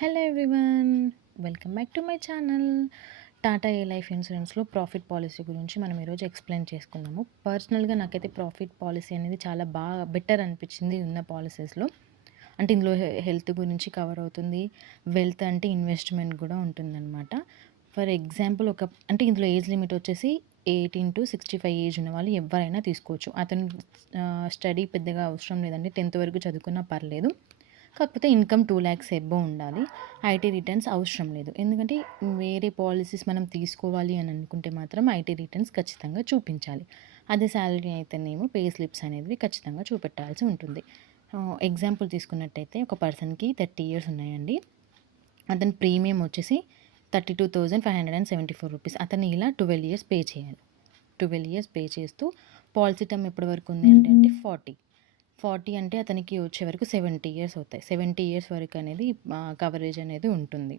Hello everyone, welcome back to my channel. Tata A life ఇన్సూరెన్స్లో profit policy గురించి మనం ఈరోజు ఎక్స్ప్లెయిన్ చేసుకుందాము. పర్సనల్గా నాకైతే ప్రాఫిట్ పాలసీ అనేది చాలా బాగా బెటర్ అనిపించింది ఉన్న పాలసీస్లో. అంటే ఇందులో హెల్త్ గురించి కవర్ అవుతుంది, వెల్త్ అంటే ఇన్వెస్ట్మెంట్ కూడా ఉంటుందన్నమాట. ఫర్ ఎగ్జాంపుల్ అంటే ఇందులో ఏజ్ లిమిట్ వచ్చేసి 18 to 65 ఏజ్ ఉన్న వాళ్ళు ఎవరైనా తీసుకోవచ్చు. అతను స్టడీ పెద్దగా అవసరం లేదండి, 10th వరకు చదువుకున్నా పర్లేదు. కాకపోతే ఇన్కమ్ 2 lakhs ఎబోవ్ ఉండాలి. ఐటీ రిటర్న్స్ అవసరం లేదు. ఎందుకంటే వేరే పాలసీస్ మనం తీసుకోవాలి అని అనుకుంటే మాత్రం ఐటీ రిటర్న్స్ ఖచ్చితంగా చూపించాలి. అదే శాలరీ అయితేనేమో పే స్లిప్స్ అనేవి ఖచ్చితంగా చూపెట్టాల్సి ఉంటుంది. ఎగ్జాంపుల్ తీసుకున్నట్టయితే ఒక పర్సన్కి 30 years ఉన్నాయండి. అతని ప్రీమియం వచ్చేసి 32,574 రూపీస్. అతను ఇలా 12 years పే చేయాలి. 12 years పే చేస్తూ పాలసీ టర్మ్ ఎప్పటి వరకు ఉంది అంటే 40 అంటే అతనికి వచ్చే వరకు 70 years అవుతాయి. 70 years వరకు అనేది కవరేజ్ అనేది ఉంటుంది.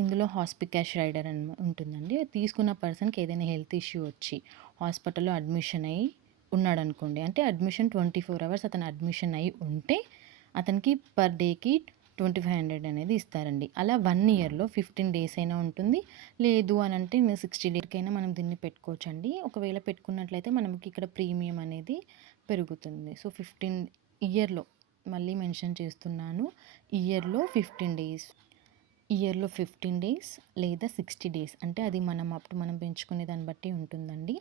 ఇందులో హాస్పికాష్ రైడర్ అని ఉంటుందండి. తీసుకున్న పర్సన్కి ఏదైనా హెల్త్ ఇష్యూ వచ్చి హాస్పిటల్లో అడ్మిషన్ అయ్యి ఉన్నాడనుకోండి, అంటే అడ్మిషన్ 24 hours అతను అడ్మిషన్ అయ్యి ఉంటే అతనికి పర్ డేకి 2500 అనేది ఇస్తారండి. అలా 1 yearలో 15 days అయినా ఉంటుంది. లేదు అని అంటే 60 daysకైనా మనం దీన్ని పెట్టుకోవచ్చండి. ఒకవేళ పెట్టుకున్నట్లయితే మనకి ఇక్కడ ప్రీమియం అనేది పెరుగుతుంది. సో 15 ఇయర్లో, మళ్ళీ మెన్షన్ చేస్తున్నాను, ఇయర్లో 15 days, ఇయర్లో 15 days లేదా 60 days, అంటే అది మనం పెంచుకునే దాన్ని బట్టి ఉంటుందండి.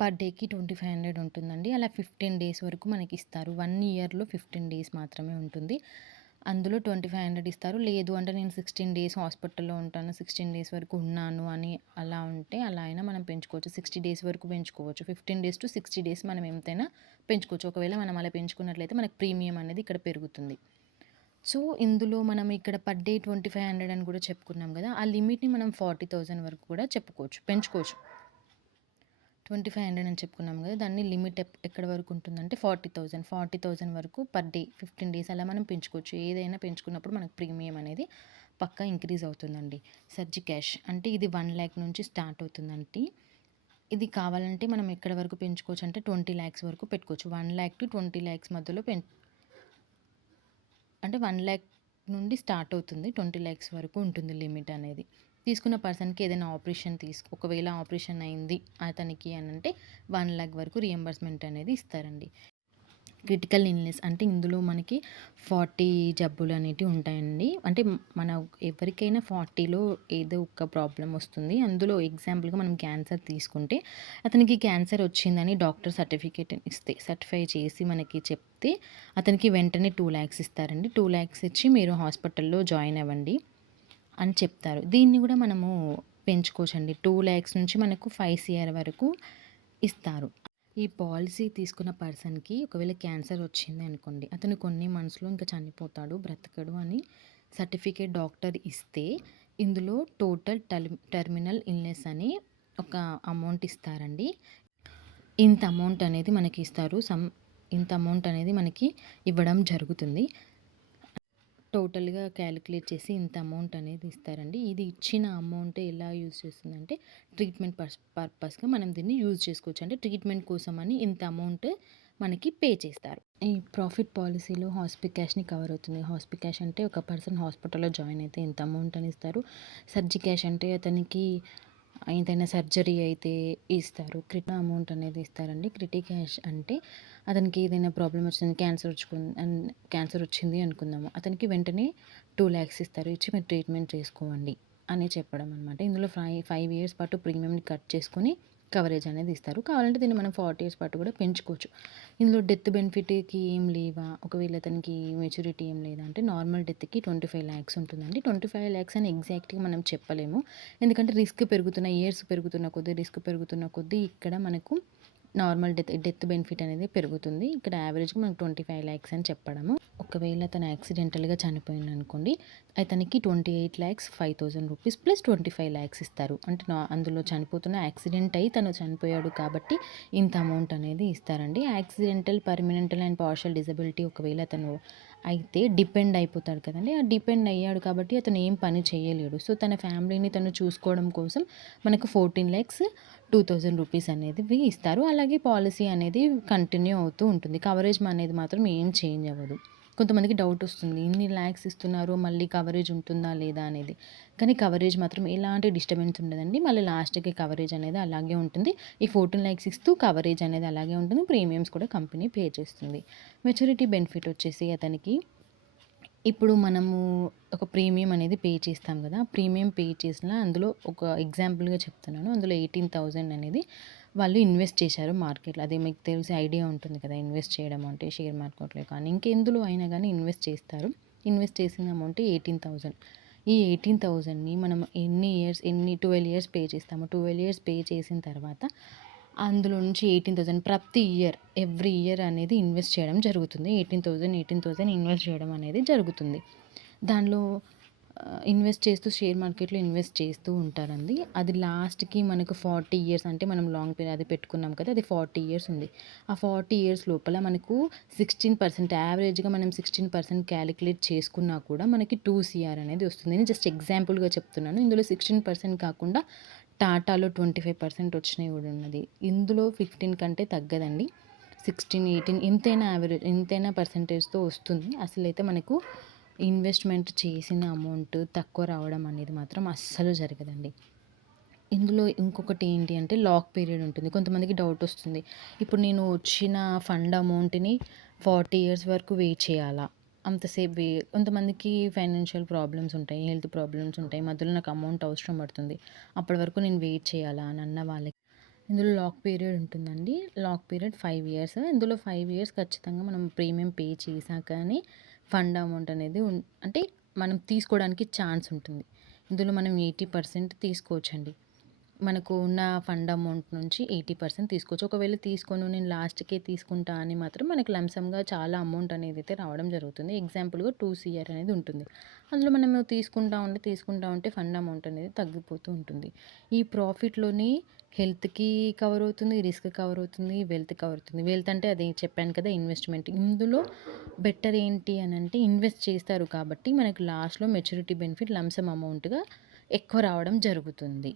పర్ డేకి 2500 ఉంటుందండి. అలా 15 days వరకు మనకి ఇస్తారు. 1 yearలో 15 days మాత్రమే ఉంటుంది. అందులో 2500 ఇస్తారు. లేదు అంటే నేను 16 days హాస్పిటల్లో ఉంటాను, 16 days వరకు ఉన్నాను అని అలా ఉంటే అలా అయినా మనం పెంచుకోవచ్చు. 60 days వరకు పెంచుకోవచ్చు. 15 days to 60 days మనం ఎంతైనా పెంచుకోవచ్చు. ఒకవేళ మనం అలా పెంచుకున్నట్లయితే మనకు ప్రీమియం అనేది ఇక్కడ పెరుగుతుంది. సో ఇందులో మనం ఇక్కడ పర్ డే 2500 అని కూడా చెప్పుకున్నాం కదా, ఆ లిమిట్ని మనం 40,000 వరకు కూడా పెంచుకోవచ్చు. 2500 అని చెప్పుకున్నాం కదా, దాన్ని లిమిట్ ఎక్కడ వరకు ఉంటుందంటే 40,000 వరకు పర్ డే 15 days అలా మనం పెంచుకోవచ్చు. ఏదైనా పెంచుకున్నప్పుడు మనకు ప్రీమియం అనేది పక్కా ఇంక్రీజ్ అవుతుందండి. సర్జీ క్యాష్ అంటే ఇది 1 lakh నుంచి స్టార్ట్ అవుతుందండి. ఇది కావాలంటే మనం ఎక్కడ వరకు పెంచుకోవచ్చు అంటే 20 lakhs వరకు పెట్టుకోవచ్చు. 1 lakh to 20 lakhs మధ్యలో అంటే 1 lakh నుండి స్టార్ట్ అవుతుంది, 20 lakhs వరకు ఉంటుంది లిమిట్ అనేది. తీసుకున్న పర్సన్కి ఏదైనా ఒకవేళ ఆపరేషన్ అయింది అతనికి అని అంటే 1 lakh వరకు రియంబర్స్మెంట్ అనేది ఇస్తారండి. క్రిటికల్ ఇల్నెస్ అంటే ఇందులో మనకి 40 జబ్బులు అనేటివి ఉంటాయండి. అంటే మన ఎవరికైనా 40లో ఏదో ఒక ప్రాబ్లం వస్తుంది. అందులో ఎగ్జాంపుల్గా మనం క్యాన్సర్ తీసుకుంటే అతనికి క్యాన్సర్ వచ్చిందని డాక్టర్ సర్టిఫై చేసి మనకి చెప్తే అతనికి వెంటనే 2 lakhs ఇస్తారండి. 2 lakhs ఇచ్చి మీరు హాస్పిటల్లో జాయిన్ అవ్వండి అని చెప్తారు. దీన్ని కూడా మనము పెంచుకోవచ్చండి. 2 lakhs నుంచి మనకు 5 crore వరకు ఇస్తారు. ఈ పాలసీ తీసుకున్న పర్సన్కి ఒకవేళ క్యాన్సర్ వచ్చింది అనుకోండి, అతను కొన్ని మంత్స్లో ఇంకా చనిపోతాడు, బ్రతకడు అని సర్టిఫికేట్ డాక్టర్ ఇస్తే ఇందులో టోటల్ టర్మినల్ ఇల్నెస్ అని ఒక అమౌంట్ ఇస్తారండి. ఇంత అమౌంట్ అనేది మనకి ఇస్తారు. ఇంత అమౌంట్ అనేది మనకి ఇవ్వడం జరుగుతుంది. టోటల్గా క్యాలిక్యులేట్ చేసి ఇంత అమౌంట్ అనేది ఇస్తారండి. ఇది ఇచ్చిన అమౌంట్ ఎలా యూజ్ చేస్తుందంటే ట్రీట్మెంట్ పర్పస్గా మనం దీన్ని యూజ్ చేసుకోవచ్చు. అంటే ట్రీట్మెంట్ కోసం అని ఇంత అమౌంట్ మనకి పే చేస్తారు. ఈ ప్రాఫిట్ పాలసీలో హాస్పికాష్ని కవర్ అవుతుంది. హాస్పికాష్ అంటే ఒక పర్సన్ హాస్పిటల్లో జాయిన్ అయితే ఇంత అమౌంట్ అని ఇస్తారు. సర్జీ క్యాష్ అంటే అతనికి ఏదైనా సర్జరీ అయితే ఇస్తారు. అమౌంట్ అనేది ఇస్తారండి. క్యాష్ అంటే అతనికి ఏదైనా ప్రాబ్లం వచ్చింది, క్యాన్సర్ వచ్చింది అనుకుందాము, అతనికి వెంటనే 2 lakhs ఇస్తారు. ఇచ్చి మీరు ట్రీట్మెంట్ చేసుకోండి అని చెప్పడం అనమాట. ఇందులో 5 years పాటు ప్రీమియంని కట్ చేసుకొని కవరేజ్ అనేది ఇస్తారు. కావాలంటే దీన్ని మనం 40 years పాటు కూడా పెంచుకోవచ్చు. ఇందులో డెత్ బెనిఫిట్కి ఏం లేవా, ఒకవేళ అతనికి మెచ్యూరిటీ ఏం లేదా అంటే నార్మల్ డెత్కి 25 lakhs ఉంటుందండి. 25 lakhs అని ఎగ్జాక్ట్గా మనం చెప్పలేము. ఎందుకంటే ఇయర్స్ పెరుగుతున్న కొద్దీ ఇక్కడ మనకు నార్మల్ డెత్ బెనిఫిట్ అనేది పెరుగుతుంది. ఇక్కడ యావరేజ్గా మనకు 25 lakhs అని చెప్పడము. ఒకవేళ తను యాక్సిడెంటల్గా చనిపోయింది అనుకోండి, అతనికి 28,05,000 రూపీస్ ప్లస్ 25 lakhs ఇస్తారు. అంటే అందులో యాక్సిడెంట్ అయ్యి తను చనిపోయాడు కాబట్టి ఇంత అమౌంట్ అనేది ఇస్తారండి. యాక్సిడెంటల్, పర్మనెంటల్ అండ్ పార్షియల్ డిజబిలిటీ ఒకవేళ తను అయితే డిపెండ్ అయిపోతాడు కదండి. ఆ డిపెండ్ అయ్యాడు కాబట్టి అతను ఏం పని చేయలేడు. సో తన ఫ్యామిలీని తను చూసుకోవడం కోసం మనకు 14,02,000 రూపీస్ అనేది ఇస్తారు. అలాగే పాలసీ అనేది కంటిన్యూ అవుతూ ఉంటుంది. కవరేజ్ అనేది మాత్రం ఏం చేంజ్ అవ్వదు. కొంతమందికి డౌటొస్తుంది. ఇన్ని లాక్స్ ఇస్తున్నారు, మళ్ళీ కవరేజ్ ఉంటుందా లేదా అనేది. కానీ కవరేజ్ మాత్రం ఎలాంటి డిస్టర్బెన్స్ ఉండదండి. మళ్ళీ లాస్ట్‌కి కవరేజ్ అనేది అలాగే ఉంటుంది. ఈ 14 లాక్స్ ఇస్తూ కవరేజ్ అనేది అలాగే ఉంటుంది. ప్రీమియమ్స్ కూడా కంపెనీ పే చేస్తుంది. మెచ్యూరిటీ బెనిఫిట్ వచ్చేసి అతనికి ఇప్పుడు మనము ఒక ప్రీమియం అనేది పే చేస్తాం గదా! ప్రీమియం పే చేసిన అందులో ఒక ఎగ్జాంపుల్‌గా చెప్తున్నాను. అందులో 18,000 అనేది వాళ్ళు ఇన్వెస్ట్ చేశారు మార్కెట్‌లో. అది మీకు తెలిసి ఐడియా ఉంటుంది కదా! ఇన్వెస్ట్ చేయడం అంటే షేర్ మార్కెట్‌లో కానీ ఇంకెందులో అయినా గానీ ఇన్వెస్ట్ చేస్తారు. ఇన్వెస్ట్ చేసిన అమౌంట్ 18,000. ఈ 18,000ని మనం ఎన్ని 12 ఇయర్స్ పే చేస్తాము. 12 ఇయర్స్ పే చేసిన తర్వాత అందులో నుంచి 18,000 ప్రతి ఇయర్, ఎవ్రీ ఇయర్ అనేది ఇన్వెస్ట్ చేయడం జరుగుతుంది. 18,000 ఇన్వెస్ట్ చేయడం అనేది జరుగుతుంది. దానిలో ఇన్వెస్ట్ చేస్తూ షేర్ మార్కెట్‌లో ఇన్వెస్ట్ చేస్తూ ఉంటారండి. అది లాస్ట్‌కి మనకు 40 ఇయర్స్ అంటే మనం లాంగ్ పీరియడ్ అది పెట్టుకున్నాం కదా! అది 40 ఇయర్స్ ఉంది. ఆ 40 ఇయర్స్ లోపల మనకు 16% యావరేజ్‌గా మనం 16% కాలిక్యులేట్ చేసుకున్నా కూడా మనకి 2,00,000 అనేది వస్తుంది. నేను జస్ట్ ఎగ్జాంపుల్‌గా చెప్తున్నాను. ఇందులో 16% కాకుండా టాటాలో 25% వచ్చినయి గూడా ఉన్నది. ఇందులో 15 కంటే తగ్గదండి. 16, 18 ఎంతైనా పర్సెంటేజ్‌తో వస్తుంది. అసలైతే మనకు ఇన్వెస్ట్‌మెంట్ చేసిన అమౌంట్ తక్కువ రావడం అనేది మాత్రం అస్సలు జరగదండి. ఇందులో ఇంకొకటి ఏంటి అంటే లాక్ పీరియడ్ ఉంటుంది. కొంతమందికి డౌటొస్తుంది. ఇప్పుడు నేను వచ్చిన ఫండ్ అమౌంట్‌ని 40 ఇయర్స్ వరకు వెయిట్ చేయాలా? అంతసేపు కొంతమందికి ఫైనాన్షియల్ ప్రాబ్లమ్స్ ఉంటాయి. హెల్త్ ప్రాబ్లమ్స్ ఉంటాయి. మధ్యలో నాకు అమౌంట్ అవసరం పడుతుంది. అప్పటి వరకు నేను వెయిట్ చేయాలా అని అన్న వాళ్ళకి ఇందులో లాక్ పీరియడ్ ఉంటుందండి. Lock period 5 years. ఇందులో 5 ఇయర్స్ ఖచ్చితంగా మనం ప్రీమియం పే చేశాకనే ఫండ్ అమౌంట్ అనేది అంటే మనం తీసుకోవడానికి ఛాన్స్ ఉంటుంది. ఇందులో మనం 80% తీసుకోవచ్చండి. మనకు ఉన్న ఫండ్ అమౌంట్ నుంచి 80% తీసుకోవచ్చు. ఒకవేళ తీసుకోను నేను లాస్ట్‌కే తీసుకుంటా అని మాత్రం మనకి లంసమ్‌గా చాలా అమౌంట్ అనేదైతే రావడం జరుగుతుంది. ఎగ్జాంపుల్‌గా 2 సీఆర్ అనేది ఉంటుంది. అందులో మనము తీసుకుంటా ఉంటే ఫండ్ అమౌంట్ అనేది తగ్గిపోతూ ఉంటుంది. ఈ ప్రాఫిట్‌లోని హెల్త్‌కి కవర్ అవుతుంది, రిస్క్ కవర్ అవుతుంది, వెల్త్ కవర్ అవుతుంది. వెల్త్ అంటే అది చెప్పాను కదా! ఇన్వెస్ట్‌మెంట్. ఇందులో బెటర్ ఏంటి అనంటే ఇన్వెస్ట్ చేస్తారు కాబట్టి మనకు లాస్ట్‌లో మెచ్యూరిటీ బెనిఫిట్ లంసమ్ అమౌంట్‌గా ఎక్కువ రావడం జరుగుతుంది.